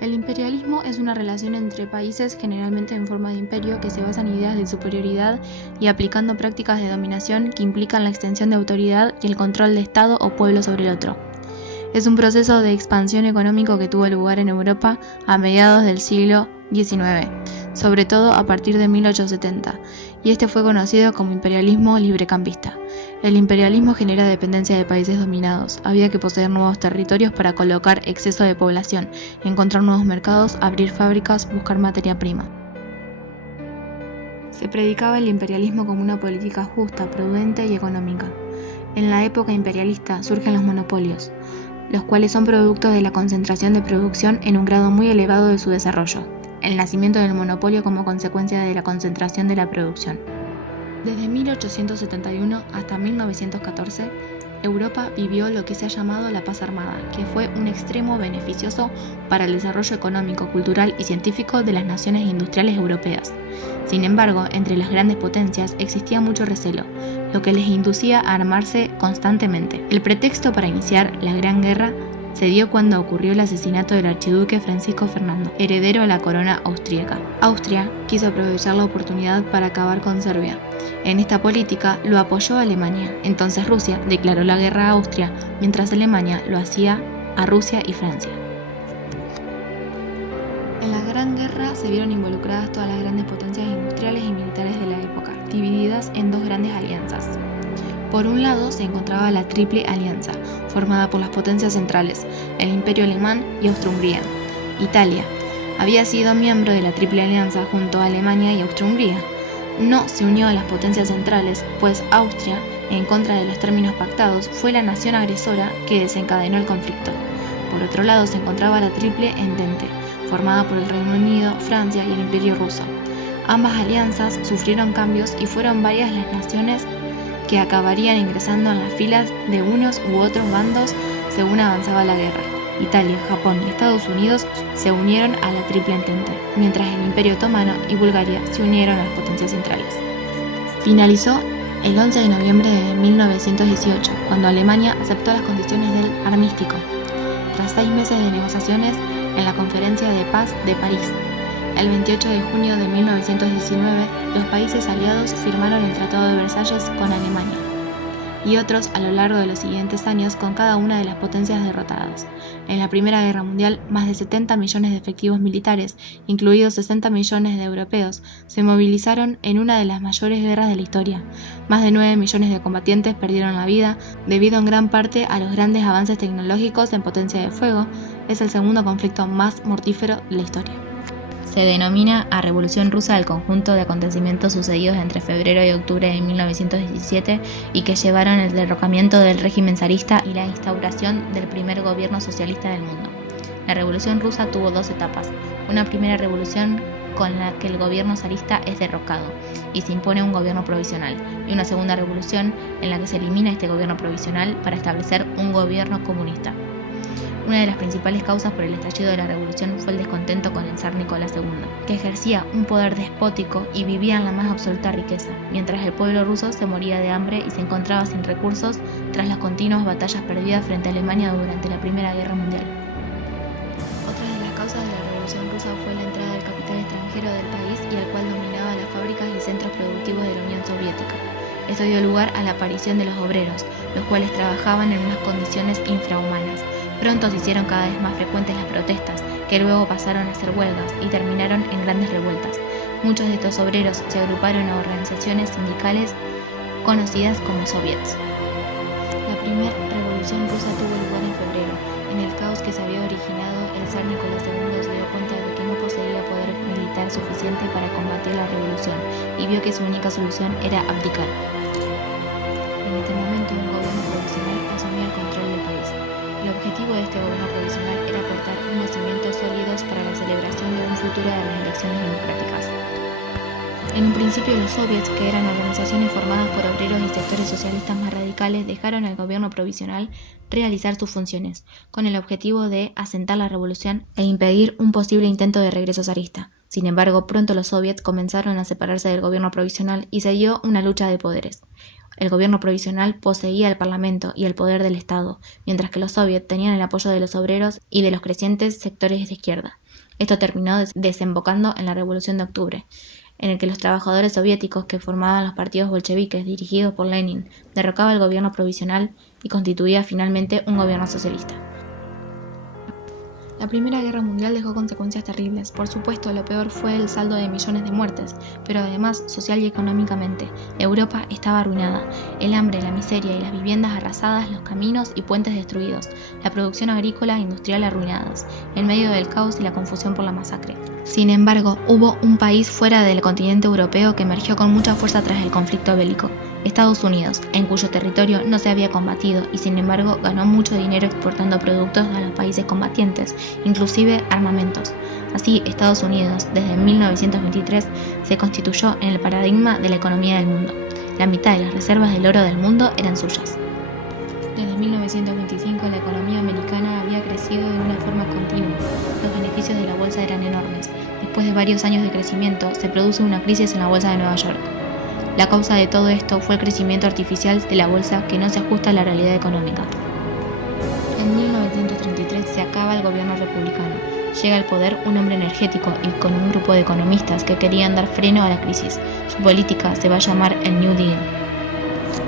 El imperialismo es una relación entre países, generalmente en forma de imperio, que se basa en ideas de superioridad y aplicando prácticas de dominación que implican la extensión de autoridad y el control de Estado o pueblo sobre el otro. Es un proceso de expansión económico que tuvo lugar en Europa a mediados del siglo XIX, sobre todo a partir de 1870, y este fue conocido como imperialismo librecampista. El imperialismo genera dependencia de países dominados. Había que poseer nuevos territorios para colocar exceso de población, encontrar nuevos mercados, abrir fábricas, buscar materia prima. Se predicaba el imperialismo como una política justa, prudente y económica. En la época imperialista surgen los monopolios, los cuales son productos de la concentración de producción en un grado muy elevado de su desarrollo, el nacimiento del monopolio como consecuencia de la concentración de la producción. Desde 1871 hasta 1914, Europa vivió lo que se ha llamado la paz armada, que fue un extremo beneficioso para el desarrollo económico, cultural y científico de las naciones industriales europeas. Sin embargo, entre las grandes potencias existía mucho recelo, lo que les inducía a armarse constantemente. El pretexto para iniciar la Gran Guerra se dio cuando ocurrió el asesinato del archiduque Francisco Fernando, heredero a la corona austríaca. Austria quiso aprovechar la oportunidad para acabar con Serbia. En esta política lo apoyó Alemania. Entonces Rusia declaró la guerra a Austria, mientras Alemania lo hacía a Rusia y Francia. En la Gran Guerra se vieron involucradas todas las grandes potencias industriales y militares de la época, divididas en dos grandes alianzas. Por un lado se encontraba la Triple Alianza, formada por las potencias centrales, el Imperio Alemán y Austria-Hungría. Italia había sido miembro de la Triple Alianza junto a Alemania y Austria-Hungría. No se unió a las potencias centrales, pues Austria, en contra de los términos pactados, fue la nación agresora que desencadenó el conflicto. Por otro lado se encontraba la Triple Entente, formada por el Reino Unido, Francia y el Imperio Ruso. Ambas alianzas sufrieron cambios y fueron varias las naciones que acabarían ingresando en las filas de unos u otros bandos según avanzaba la guerra. Italia, Japón y Estados Unidos se unieron a la Triple Entente, mientras el Imperio Otomano y Bulgaria se unieron a las potencias centrales. Finalizó el 11 de noviembre de 1918, cuando Alemania aceptó las condiciones del armisticio, tras 6 meses de negociaciones en la Conferencia de Paz de París. El 28 de junio de 1919, los países aliados firmaron el Tratado de Versalles con Alemania, y otros a lo largo de los siguientes años con cada una de las potencias derrotadas. En la Primera Guerra Mundial, más de 70 millones de efectivos militares, incluidos 60 millones de europeos, se movilizaron en una de las mayores guerras de la historia. Más de 9 millones de combatientes perdieron la vida, debido en gran parte a los grandes avances tecnológicos en potencia de fuego. Es el segundo conflicto más mortífero de la historia. Se denomina a Revolución Rusa al conjunto de acontecimientos sucedidos entre febrero y octubre de 1917 y que llevaron al derrocamiento del régimen zarista y la instauración del primer gobierno socialista del mundo. La Revolución Rusa tuvo 2 etapas: una primera revolución con la que el gobierno zarista es derrocado y se impone un gobierno provisional, y una segunda revolución en la que se elimina este gobierno provisional para establecer un gobierno comunista. Una de las principales causas por el estallido de la revolución fue el descontento con el zar Nicolás II, que ejercía un poder despótico y vivía en la más absoluta riqueza, mientras el pueblo ruso se moría de hambre y se encontraba sin recursos tras las continuas batallas perdidas frente a Alemania durante la Primera Guerra Mundial. Otra de las causas de la revolución rusa fue la entrada del capital extranjero del país y al cual dominaba las fábricas y centros productivos de la Unión Soviética. Esto dio lugar a la aparición de los obreros, los cuales trabajaban en unas condiciones infrahumanas. Pronto se hicieron cada vez más frecuentes las protestas, que luego pasaron a ser huelgas y terminaron en grandes revueltas. Muchos de estos obreros se agruparon a organizaciones sindicales conocidas como soviets. La primera revolución rusa tuvo lugar en febrero. En el caos que se había originado, el zar Nicolás II se dio cuenta de que no poseía poder militar suficiente para combatir la revolución y vio que su única solución era abdicar. En este momento, un gobierno provisional asumía el control del país. El objetivo de este gobierno provisional era aportar unos cimientos sólidos para la celebración de un futuro de las elecciones democráticas. En un principio, los soviets, que eran organizaciones formadas por obreros y sectores socialistas más radicales, dejaron al gobierno provisional realizar sus funciones, con el objetivo de asentar la revolución e impedir un posible intento de regreso zarista. Sin embargo, pronto los soviets comenzaron a separarse del gobierno provisional y se dio una lucha de poderes. El gobierno provisional poseía el parlamento y el poder del Estado, mientras que los soviets tenían el apoyo de los obreros y de los crecientes sectores de izquierda. Esto terminó desembocando en la Revolución de Octubre, en el que los trabajadores soviéticos que formaban los partidos bolcheviques dirigidos por Lenin derrocaban el gobierno provisional y constituía finalmente un gobierno socialista. La Primera Guerra Mundial dejó consecuencias terribles. Por supuesto, lo peor fue el saldo de millones de muertes, pero además, social y económicamente, Europa estaba arruinada. El hambre, la miseria y las viviendas arrasadas, los caminos y puentes destruidos, la producción agrícola e industrial arruinadas, en medio del caos y la confusión por la masacre. Sin embargo, hubo un país fuera del continente europeo que emergió con mucha fuerza tras el conflicto bélico: Estados Unidos, en cuyo territorio no se había combatido y sin embargo ganó mucho dinero exportando productos a los países combatientes, inclusive armamentos. Así, Estados Unidos, desde 1923, se constituyó en el paradigma de la economía del mundo. La mitad de las reservas del oro del mundo eran suyas. Desde 1925 la economía americana había crecido de una forma continua. Los beneficios de la bolsa eran enormes. Después de varios años de crecimiento, se produce una crisis en la bolsa de Nueva York. La causa de todo esto fue el crecimiento artificial de la bolsa que no se ajusta a la realidad económica. En 1933 se acaba el gobierno republicano. Llega al poder un hombre energético y con un grupo de economistas que querían dar freno a la crisis. Su política se va a llamar el New Deal.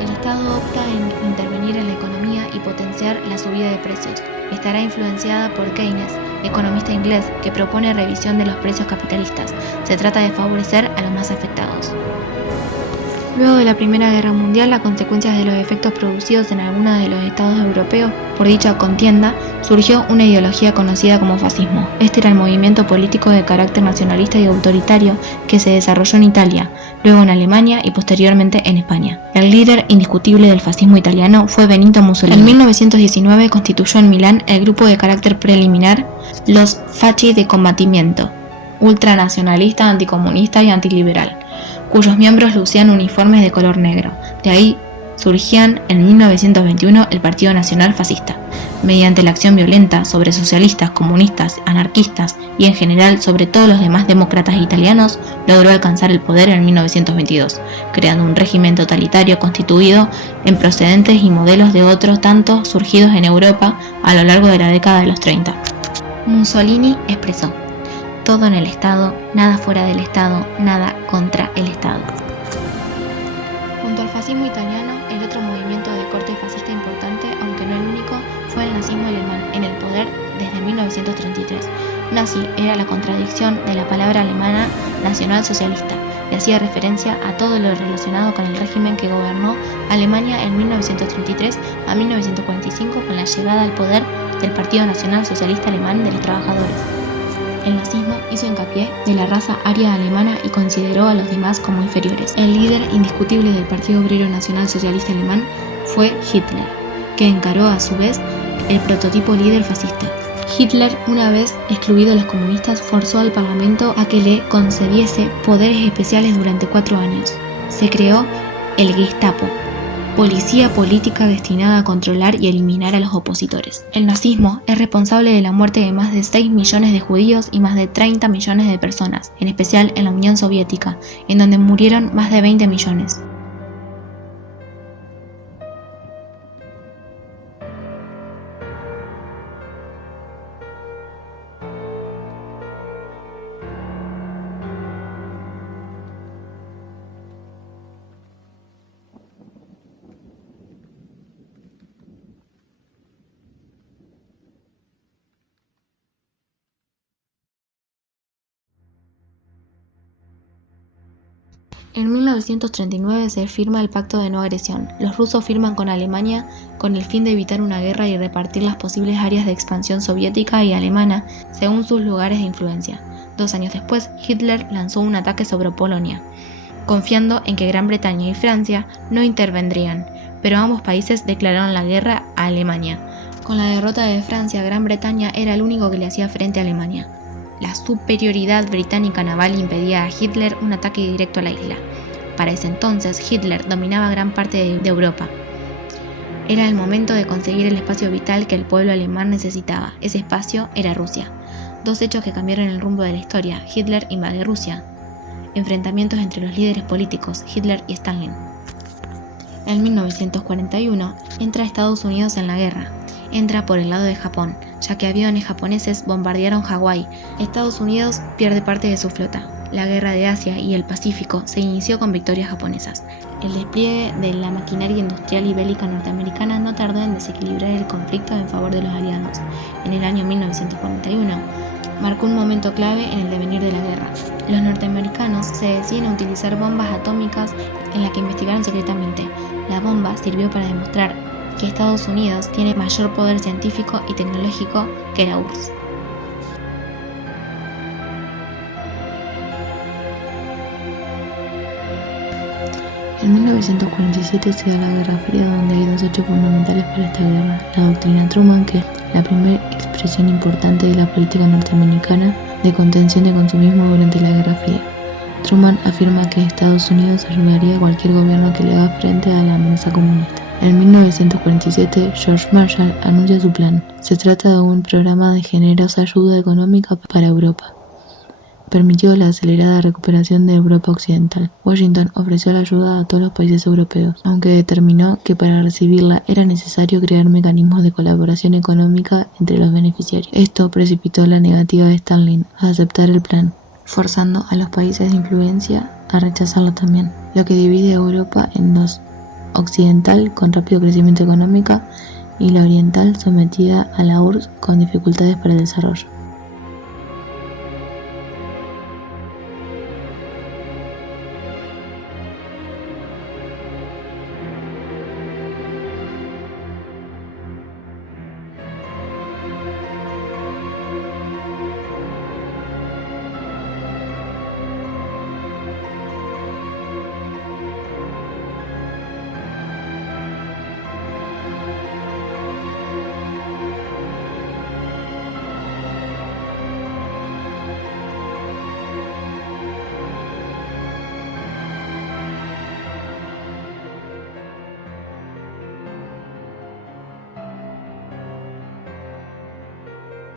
El Estado opta en intervenir en la economía y potenciar la subida de precios. Estará influenciada por Keynes, economista inglés, que propone revisión de los precios capitalistas. Se trata de favorecer a los más afectados. Luego de la Primera Guerra Mundial, a consecuencia de los efectos producidos en algunos de los estados europeos por dicha contienda, surgió una ideología conocida como fascismo. Este era el movimiento político de carácter nacionalista y autoritario que se desarrolló en Italia, luego en Alemania y posteriormente en España. El líder indiscutible del fascismo italiano fue Benito Mussolini. En 1919 constituyó en Milán el grupo de carácter preliminar los Fasci de Combatimiento, ultranacionalista, anticomunista y antiliberal, cuyos miembros lucían uniformes de color negro. De ahí surgían en 1921 el Partido Nacional Fascista. Mediante la acción violenta sobre socialistas, comunistas, anarquistas y en general sobre todos los demás demócratas italianos, logró alcanzar el poder en 1922, creando un régimen totalitario constituido en procedentes y modelos de otros tantos surgidos en Europa a lo largo de la década de los 30. Mussolini expresó: todo en el Estado, nada fuera del Estado, nada contra el Estado. Junto al fascismo italiano, el otro movimiento de corte fascista importante, aunque no el único, fue el nazismo alemán, en el poder desde 1933. Nazi era la contradicción de la palabra alemana nacionalsocialista y hacía referencia a todo lo relacionado con el régimen que gobernó Alemania en 1933 a 1945 con la llegada al poder del Partido Nacional Socialista Alemán de los Trabajadores. El nazismo hizo hincapié de la raza aria alemana y consideró a los demás como inferiores. El líder indiscutible del Partido Obrero Nacional Socialista Alemán fue Hitler, que encaró a su vez el prototipo líder fascista. Hitler, una vez excluido a los comunistas, forzó al Parlamento a que le concediese poderes especiales durante 4 años. Se creó el Gestapo, policía política destinada a controlar y eliminar a los opositores. El nazismo es responsable de la muerte de más de 6 millones de judíos y más de 30 millones de personas, en especial en la Unión Soviética, en donde murieron más de 20 millones. En 1939 se firma el Pacto de No Agresión. Los rusos firman con Alemania con el fin de evitar una guerra y repartir las posibles áreas de expansión soviética y alemana según sus lugares de influencia. 2 años después, Hitler lanzó un ataque sobre Polonia, confiando en que Gran Bretaña y Francia no intervendrían, pero ambos países declararon la guerra a Alemania. Con la derrota de Francia, Gran Bretaña era el único que le hacía frente a Alemania. La superioridad británica naval impedía a Hitler un ataque directo a la isla. Para ese entonces, Hitler dominaba gran parte de Europa. Era el momento de conseguir el espacio vital que el pueblo alemán necesitaba. Ese espacio era Rusia. 2 hechos que cambiaron el rumbo de la historia. Hitler invade Rusia. Enfrentamientos entre los líderes políticos, Hitler y Stalin. En 1941 entra Estados Unidos en la guerra. Entra por el lado de Japón, ya que aviones japoneses bombardearon Hawái. Estados Unidos pierde parte de su flota. La guerra de Asia y el Pacífico se inició con victorias japonesas. El despliegue de la maquinaria industrial y bélica norteamericana no tardó en desequilibrar el conflicto en favor de los aliados. En el año 1941, marcó un momento clave en el devenir de la guerra. Los norteamericanos se deciden a utilizar bombas atómicas en las que investigaron secretamente. La bomba sirvió para demostrar que Estados Unidos tiene mayor poder científico y tecnológico que la URSS. En 1947 se da la Guerra Fría, donde hay dos hechos fundamentales para esta guerra: la doctrina Truman, que es la primera expresión importante de la política norteamericana de contención de consumismo durante la Guerra Fría. Truman afirma que Estados Unidos ayudaría a cualquier gobierno que le haga frente a la amenaza comunista. En 1947, George Marshall anuncia su plan. Se trata de un programa de generosa ayuda económica para Europa. Permitió la acelerada recuperación de Europa Occidental. Washington ofreció la ayuda a todos los países europeos, aunque determinó que para recibirla era necesario crear mecanismos de colaboración económica entre los beneficiarios. Esto precipitó la negativa de Stalin a aceptar el plan, forzando a los países de influencia a rechazarlo también, lo que divide a Europa en dos: occidental con rápido crecimiento económico y la oriental sometida a la URSS con dificultades para el desarrollo.